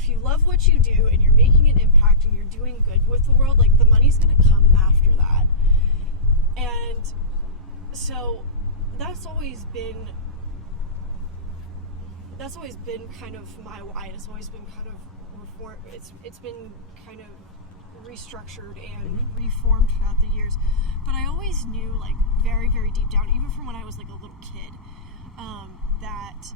if you love what you do and you're making an impact and you're doing good with the world, like, the money's going to come after that. And so that's always been kind of my why. It's always been kind of it's been kind of restructured and reformed throughout the years. But I always knew, like, very, very deep down, even from when I was like a little kid, that,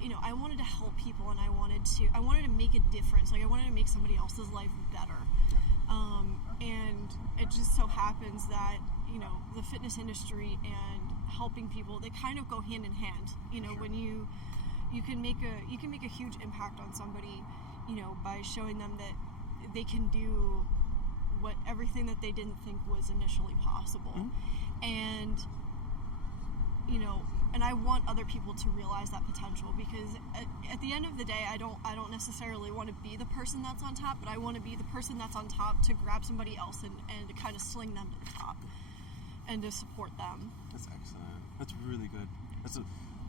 you know, I wanted to help people, and I wanted to make a difference. Like, I wanted to make somebody else's life better. And it just so happens that, you know, the fitness industry and helping people, they kind of go hand in hand. You know, when you can make a huge impact on somebody, you know, by showing them that they can do everything that they didn't think was initially possible. And, you know, and I want other people to realize that potential, because at the end of the day, I don't necessarily want to be the person that's on top, but I want to be the person that's on top to grab somebody else and to kind of sling them to the top and to support them. That's excellent. That's really good.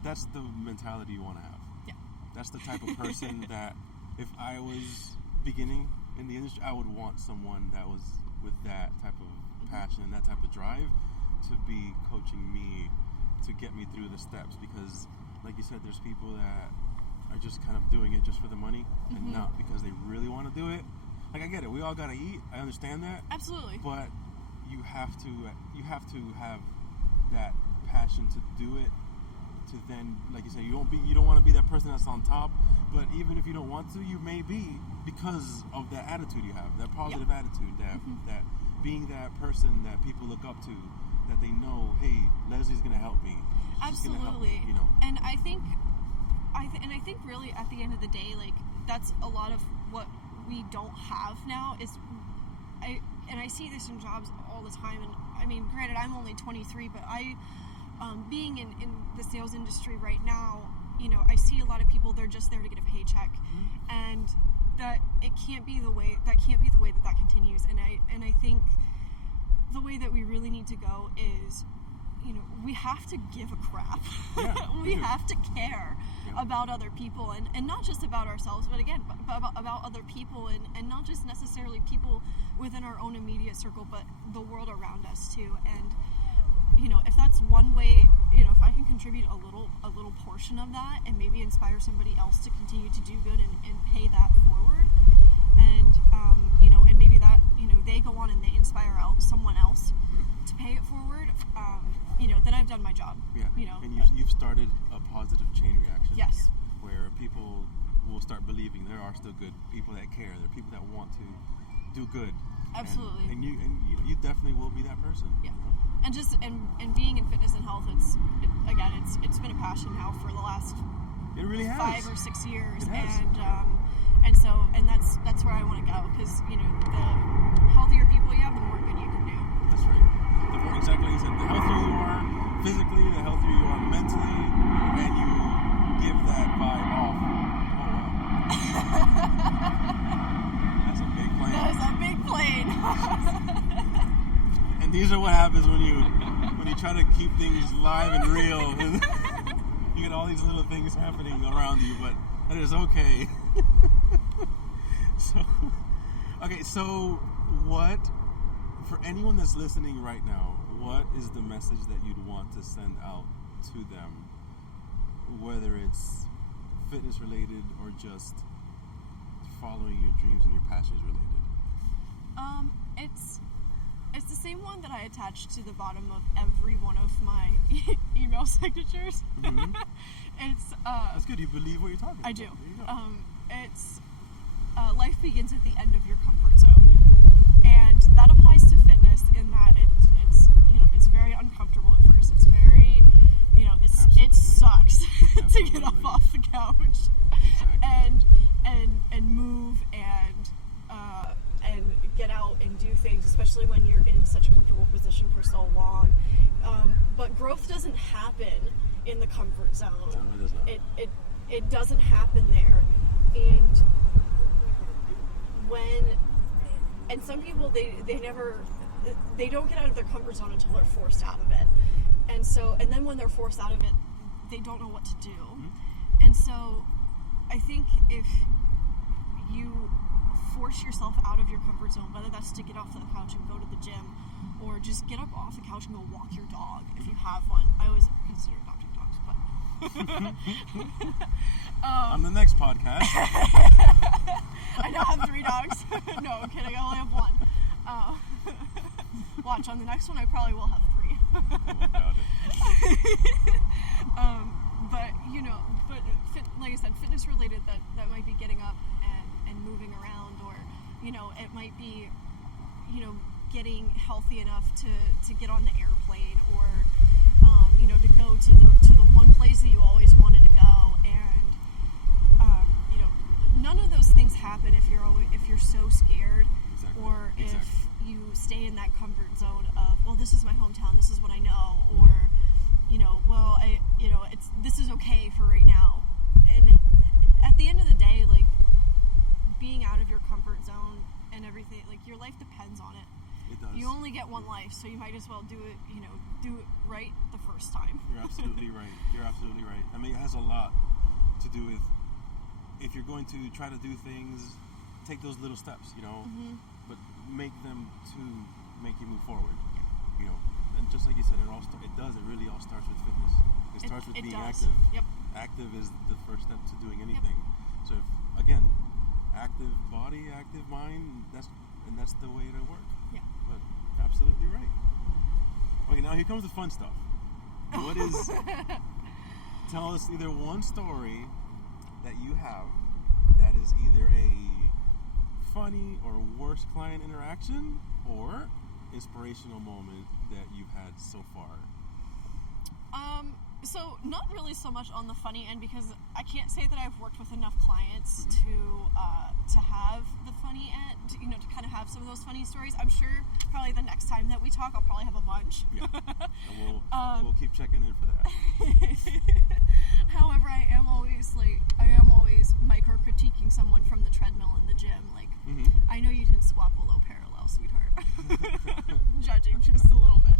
That's the mentality you want to have. Yeah. That's the type of person that, if I was beginning in the industry, I would want someone that was with that type of passion and that type of drive to be coaching me to get me through the steps. Because, like you said, there's people that are just kind of doing it just for the money and not because they really want to do it. Like, I get it. We all gotta eat. I understand that. Absolutely. But you have to have that passion to do it. To then, like you said, you don't want to be that person that's on top. But even if you don't want to, you may be, because of that attitude you have, that positive attitude, that being that person that people look up to, that they know, hey, Leslie's gonna help me. She's Absolutely. gonna help me, you know. And I think really at the end of the day, like, that's a lot of what we don't have now. I see this in jobs all the time. And I mean, granted, I'm only 23, but being in the sales industry right now, you know, I see a lot of people, they're just there to get a paycheck, and that can't be the way that continues. And I think the way that we really need to go is, you know, we have to give a crap. Yeah, we have to care about other people, and not just about ourselves, but again, about other people, and not just necessarily people within our own immediate circle, but the world around us too. And, you know, if that's one way, you know, if I can contribute a little portion of that and maybe inspire somebody else to continue to do good and pay that forward, and, you know, and maybe that, you know, they go on and they inspire out someone else to pay it forward, you know, then I've done my job. Yeah. You know. And you've started a positive chain reaction. Yes. Where people will start believing there are still good people that care. There are people that want to do good. Absolutely. And you definitely will be that person. Yeah. You know? And just and being in fitness and health, it's been a passion now for the last It really has. 5 or 6 years. It has. And that's where I want to go, because, you know, the healthier people you have, the more good you can do. That's right. The more, exactly like you said, the healthier you are physically, the healthier you are mentally, and you give that vibe off. Oh wow. That's a big plane. That is a big plane. And these are what happens when you try to keep things live and real. You get all these little things happening around you, but that is okay. So what, for anyone that's listening right now, what is the message that you'd want to send out to them, whether it's fitness related or just following your dreams and your passions related? It's the same one that I attached to the bottom of every one of my email signatures. Mm-hmm. That's good. You believe what you're talking about. I do. There you go. It's life begins at the end of your comfort zone, and that applies to fitness in that it's you know, it's very uncomfortable at first. It's very, you know, it sucks to get up off the couch. Exactly. and move and get out and do things, especially when you're in such a comfortable position for so long. But growth doesn't happen in the comfort zone. No, it does not. It doesn't happen there. And some people they don't get out of their comfort zone until they're forced out of it. And then when they're forced out of it, they don't know what to do. Mm-hmm. And so I think if you force yourself out of your comfort zone, whether that's to get off the couch and go to the gym, or just get up off the couch and go walk your dog if you have one. I always consider adopting dogs, but on the next podcast. I now have 3 dogs. No, I'm kidding. I only have 1. Watch, on the next one I probably will have 3. About it. But like I said, fitness related, that might be getting up and moving around, or it might be getting healthy enough to get on the airplane, or to go to the one place that you always wanted to go. And none of those things happen if you're so scared. Exactly. Or if Exactly. you stay in that comfort zone of, well, this is my hometown, this is what I know, or this is okay for right now. And at the end of the day, like, being out of your comfort zone and everything, like, your life depends on it. It does. You only get one life, so you might as well do it right the first time. You're absolutely right. You're absolutely right. I mean, it has a lot to do with, if you're going to try to do things, take those little steps, Mm-hmm. but make them to make you move forward, And just like you said, it really all starts with fitness. It starts with being does. active. Yep. Active is the first step to doing anything. So again, active body, active mind, that's the way to work. Yeah. But absolutely right. Okay, now here comes the fun stuff. What is tell us either one story that you have that is either a funny or worst client interaction, or inspirational moment that you've had so far. So not really so much on the funny end, because I can't say that I've worked with enough clients to have the funny end, to kind of have some of those funny stories. I'm sure probably the next time that we talk, I'll probably have a bunch. Yeah. And we'll keep checking in for that. However, I am always micro critiquing someone from the treadmill in the gym. Like, Mm-hmm. I know you didn't squat below parallel, sweetheart. Judging just a little bit.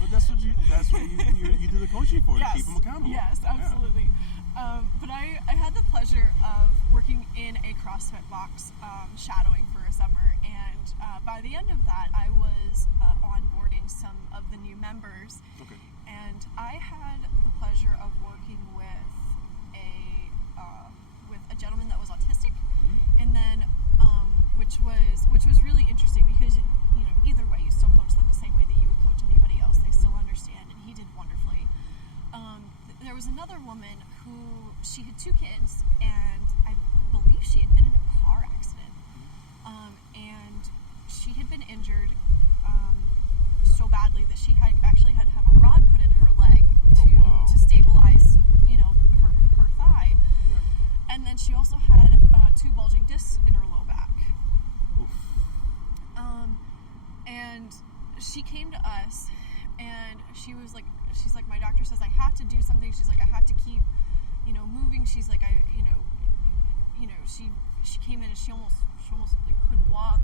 But that's what you do the coaching for, Yes. to keep them accountable. Yes, absolutely. But I had the pleasure of working in a CrossFit box, shadowing for a summer, and by the end of that, I was onboarding some of the new members. Okay. And I had the pleasure of working with a gentleman that was autistic, Mm-hmm. and then which was really interesting, because either way you still coach them the same way that you would coach anybody else. They still understand, and he did wonderfully. There was another woman who, she had 2 kids, and I believe she had been in a car accident, and she had been injured so badly that she had actually had to have a rod put in her leg to stabilize her thigh. Yeah. And then she also had 2 bulging discs in her low back. Oof. And she came to us, and she's like, my doctor says I have to do something. She's like, I have to keep, moving. She's like, she came in and she almost like couldn't walk.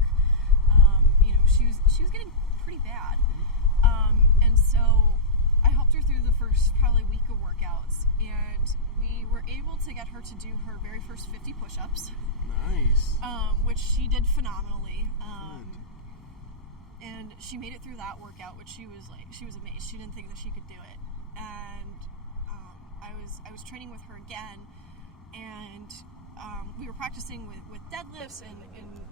She was getting pretty bad. And so I helped her through the first probably week of workouts, and we were able to get her to do her very first 50 push-ups. Nice. Which she did phenomenally. Good. And she made it through that workout, which she was amazed. She didn't think that she could do it. And I was training with her again, and we were practicing with deadlifts and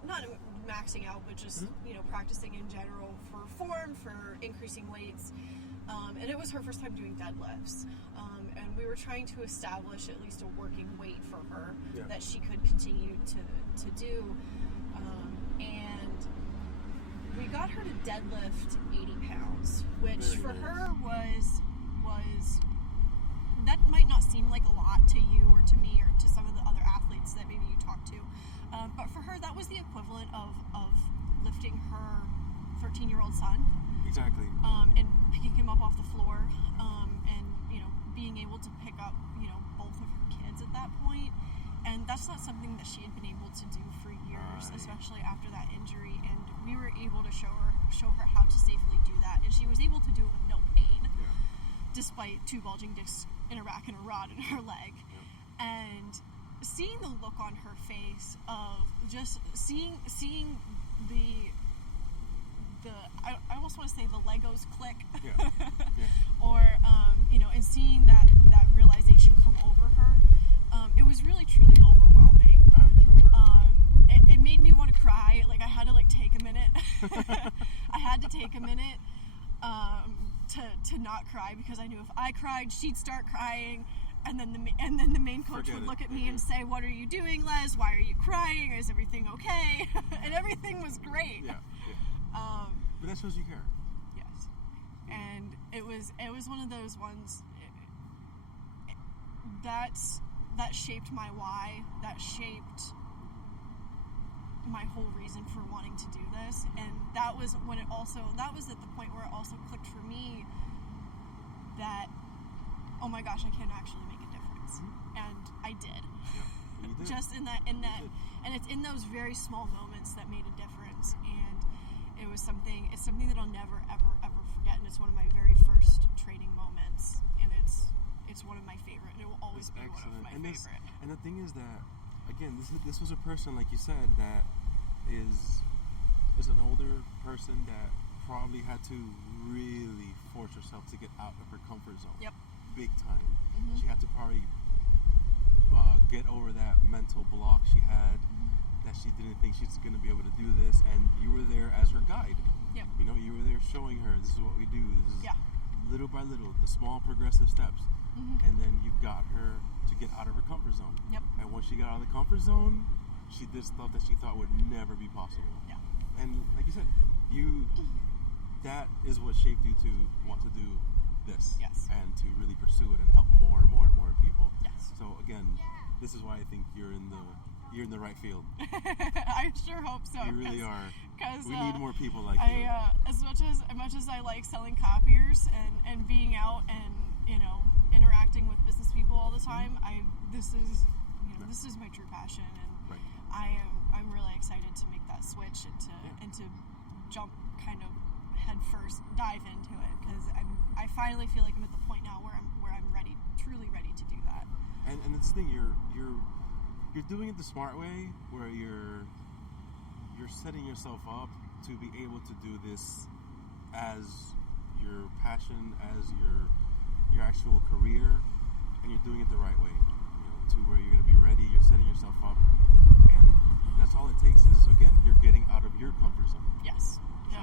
not maxing out, but just practicing in general for form, for increasing weights. And it was her first time doing deadlifts, and we were trying to establish at least a working weight for her that she could continue to do. And we got her to deadlift 80 pounds, which Very for nice. her was that might not seem like a lot to you or to me or to some of the other athletes that maybe you talk to, but for her that was the equivalent of lifting her 13-year-old son. Exactly. And picking him up off the floor, and being able to pick up both of her kids at that point. And that's not something that she had been able to do for years, Right. especially after that injury. And we were able to show her how to safely do that, and she was able to do it with no pain, despite 2 bulging discs in her back and a rod in her leg. And seeing the look on her face of just seeing the I almost want to say the Legos click, Yeah. or and seeing that realization come over her, it was really truly overwhelming. I'm sure. It made me want to cry. Like, I had to take a minute. I had to take a minute to not cry, because I knew if I cried, she'd start crying. And then the main coach Forget would it. look at me and say, "What are you doing, Les? Why are you crying? Is everything okay?" And everything was great. Yeah. But that shows you care. Yes. And it was one of those ones that shaped my why, that shaped my whole reason for wanting to do this. And that was at the point where it also clicked for me that, oh my gosh, I can actually make a difference. And I did. Yeah, you did. Just in that, and it's in those very small moments that made a difference. And it's something that I'll never, ever, ever forget. And it's one of my very first training moments. And it's one of my favorite. And it will always be excellent. one of my favorite. And the thing is that, again, this was a person, like you said, that is an older person that probably had to really force herself to get out of her comfort zone. Yep. Big time. Mm-hmm. She had to probably get over that mental block she had, that she didn't think she's going to be able to do this, and you were there as her guide. Yep. You were there showing her, this is what we do. This is little by little, the small progressive steps. Mm-hmm. And then you got her to get out of her comfort zone. Yep. And once she got out of the comfort zone, she did stuff that she thought would never be possible. Yeah. And like you said, that is what shaped you to want to do this. Yes. And to really pursue it and help more and more and more people. Yes. So again, this is why I think you're in the right field. I sure hope so. You really are. Because we need more people like you. As much as I like selling copiers and being out and interacting with business people all the time, this is my true passion, and right. I'm really excited to make that switch and to jump kind of head first, dive into it, because I finally feel like I'm at the point now where I'm ready, truly ready to do that. And this thing, you're doing it the smart way, where you're setting yourself up to be able to do this as your passion, as your actual career, and you're doing it the right way, to where you're going to be ready. You're setting yourself up, and that's all it takes is, again, you're getting out of your comfort zone. Yes. So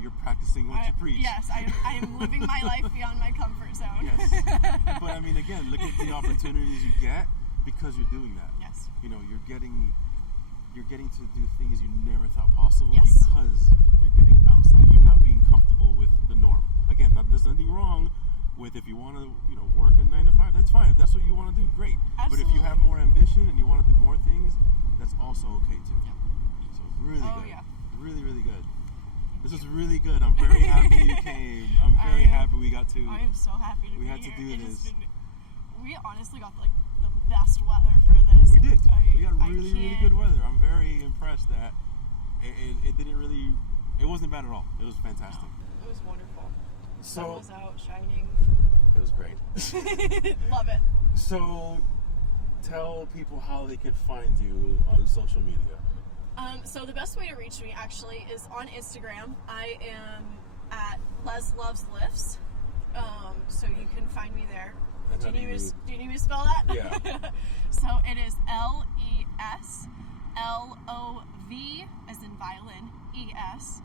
you're practicing what you preach. Yes, I am living my life beyond my comfort zone. Yes. But I mean, again, look at the opportunities you get because you're doing that. Yes. You're getting to do things you never thought possible. Yes. Because you're getting outside. You're not being comfortable with the norm. Again, there's nothing wrong with, if you want to, work a 9 to 5, that's fine. If that's what you want to do, great. Absolutely. But if you have more ambition and you want to do more things, that's also okay too. Yep. So really good. Oh, yeah. Really, really good. This was really good. I'm very happy you came. I'm very happy we got to. I am so happy to be here. We had to do this. We honestly got the best weather for this. We did. We got really good weather. I'm very impressed that it didn't really. It wasn't bad at all. It was fantastic. No, it was wonderful. The So sun was out shining. it was great. Love it. So tell people how they can find you on social media. So the best way to reach me actually is on Instagram. I am at Les Loves Lifts. So you can find me there. Do you need me to spell that? Yeah. So it is LESLOV as in violin, ES,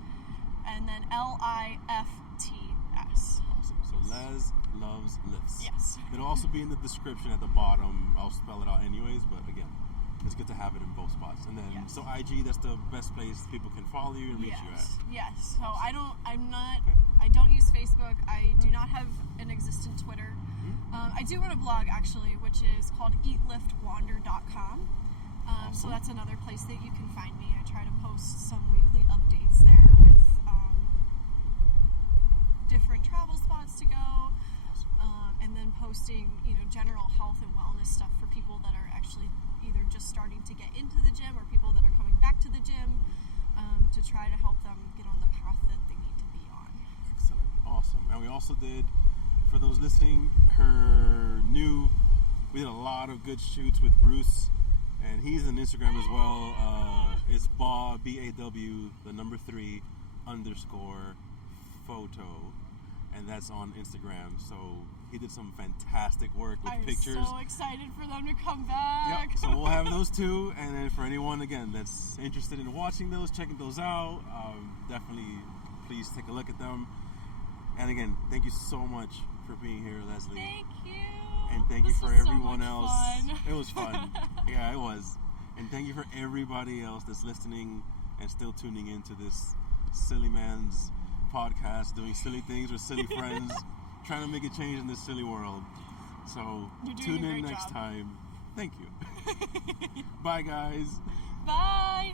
and then LIFTS. Awesome. So Les Loves Lifts. Yes. It'll also be in the description at the bottom. I'll spell it out anyways, but again, it's good to have it in both spots. And then, so IG, that's the best place people can follow you and reach you at. Yes. So I don't use Facebook. I do not have an existent Twitter. I do run a blog actually, which is called eatliftwander.com. So that's another place that you can find me. I try to post some weekly updates there with different travel spots to go, and then posting, general health and wellness stuff for people that are actually either just starting to get into the gym or people that are coming back to the gym, to try to help them get on the path that they need to be on. Excellent. Awesome. And we also did, for those listening, her new We did a lot of good shoots with Bruce, and he's on Instagram as well. It's Baw, BAW, the number 3 _ photo, and that's on Instagram. So he did some fantastic work with pictures. I'm so excited for them to come back. Yep. So we'll have those too, and then for anyone again that's interested in watching those, checking those out, definitely please take a look at them. And again, thank you so much for being here, Leslie. Thank you. And thank you This for was so everyone much else. fun. It was fun. Yeah, it was. And thank you for everybody else that's listening and still tuning into this silly man's podcast, doing silly things with silly friends, trying to make a change in this silly world. So tune in next time. Thank you. Bye, guys. Bye.